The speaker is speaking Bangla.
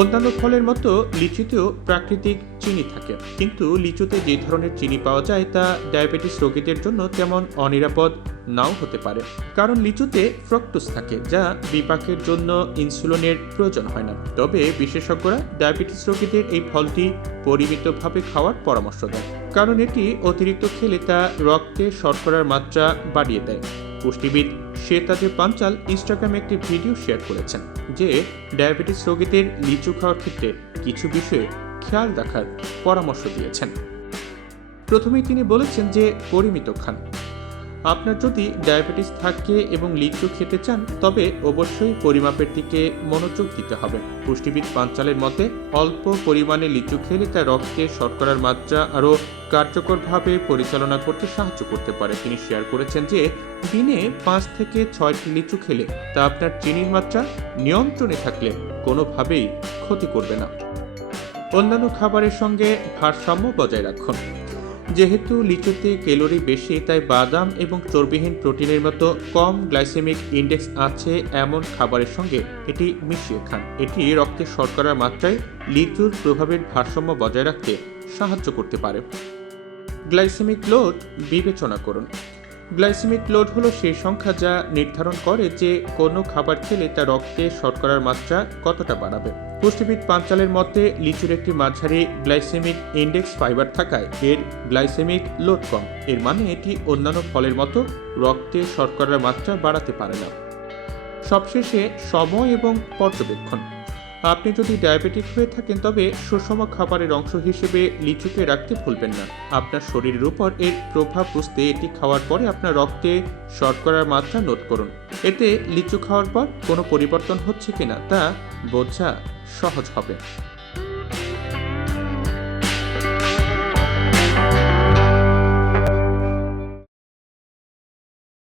অন্যান্য ফলের মতো লিচুতেও প্রাকৃতিক চিনি থাকে, কিন্তু লিচুতে যে ধরনের চিনি পাওয়া যায় তা ডায়াবেটিস রোগীদের জন্য তেমন অনিরাপদ নাও হতে পারে, কারণ লিচুতে ফ্রুক্টোজ থাকে যা বিপাকের জন্য ইনসুলিনের প্রয়োজন হয় না। তবে বিশেষজ্ঞরা ডায়াবেটিস রোগীদের এই ফলটি পরিমিতভাবে খাওয়ার পরামর্শ দেন, কারণ এটি অতিরিক্ত খেলে তা রক্তে শর্করার মাত্রা বাড়িয়ে দেয়। পুষ্টিবিদ শ্বেতাজে পাঞ্চাল ইনস্টাগ্রামে একটি ভিডিও শেয়ার করেছেন যে ডায়াবেটিস রোগীদের লিচু খাওয়ার ক্ষেত্রে কিছু বিষয়ে খেয়াল রাখার পরামর্শ দিয়েছেন। প্রথমেই তিনি বলেছেন যে পরিমিত খান। আপনার যদি ডায়াবেটিস থাকে এবং লিচু খেতে চান তবে অবশ্যই পরিমাপের দিকে মনোযোগ দিতে হবে। পুষ্টিবিদ পাঞ্চালের মতে অল্প পরিমাণে লিচু খেলে তা রক্তে শর্করার মাত্রা আরও কার্যকরভাবে পরিচালনা করতে সাহায্য করতে পারে। তিনি শেয়ার করেছেন যে দিনে 5 থেকে 6টি লিচু খেলে তা আপনার চিনির মাত্রা নিয়ন্ত্রণে থাকলে কোনোভাবেই ক্ষতি করবে না। অন্যান্য খাবারের সঙ্গে ভারসাম্য বজায় রাখুন। যেহেতু লিচুতে ক্যালোরি বেশি, তাই বাদাম এবং চর্বিহীন প্রোটিনের মতো কম গ্লাইসেমিক ইন্ডেক্স আছে এমন খাবারের সঙ্গে এটি মিশিয়ে খান। এটি রক্তে শর্করার মাত্রায় লিচুর প্রভাবের ভারসাম্য বজায় রাখতে সাহায্য করতে পারে। গ্লাইসেমিক লোড বিবেচনা করুন। গ্লাইসেমিক লোড হলো সেই সংখ্যা যা নির্ধারণ করে যে কোনো খাবার খেলে তা রক্তে শর্করার মাত্রা কতটা বাড়াবে। পুষ্টিবিদ পাঞ্চালের মতে লিচুর একটি মাঝারি গ্লাইসেমিক ইন্ডেক্স ফাইবার থাকায় এর গ্লাইসেমিক লোড কম। এর মানে এটি অন্যান্য ফলের মতো রক্তে শর্করার মাত্রা বাড়াতে পারে না। সবশেষে সময় এবং পর্যবেক্ষণ। আপনি যদি ডায়াবেটিক হয়ে থাকেন তবে সুষম খাবারের অংশ হিসেবে লিচুকে রাখতে ভুলবেন না। আপনার শরীরের উপর এর প্রভাব বুঝতে এটি খাওয়ার পরে আপনার রক্তে শর্করার মাত্রা নোট করুন। এতে লিচু খাওয়ার পর কোনো পরিবর্তন হচ্ছে কিনা তা বোঝা সহজ হবে।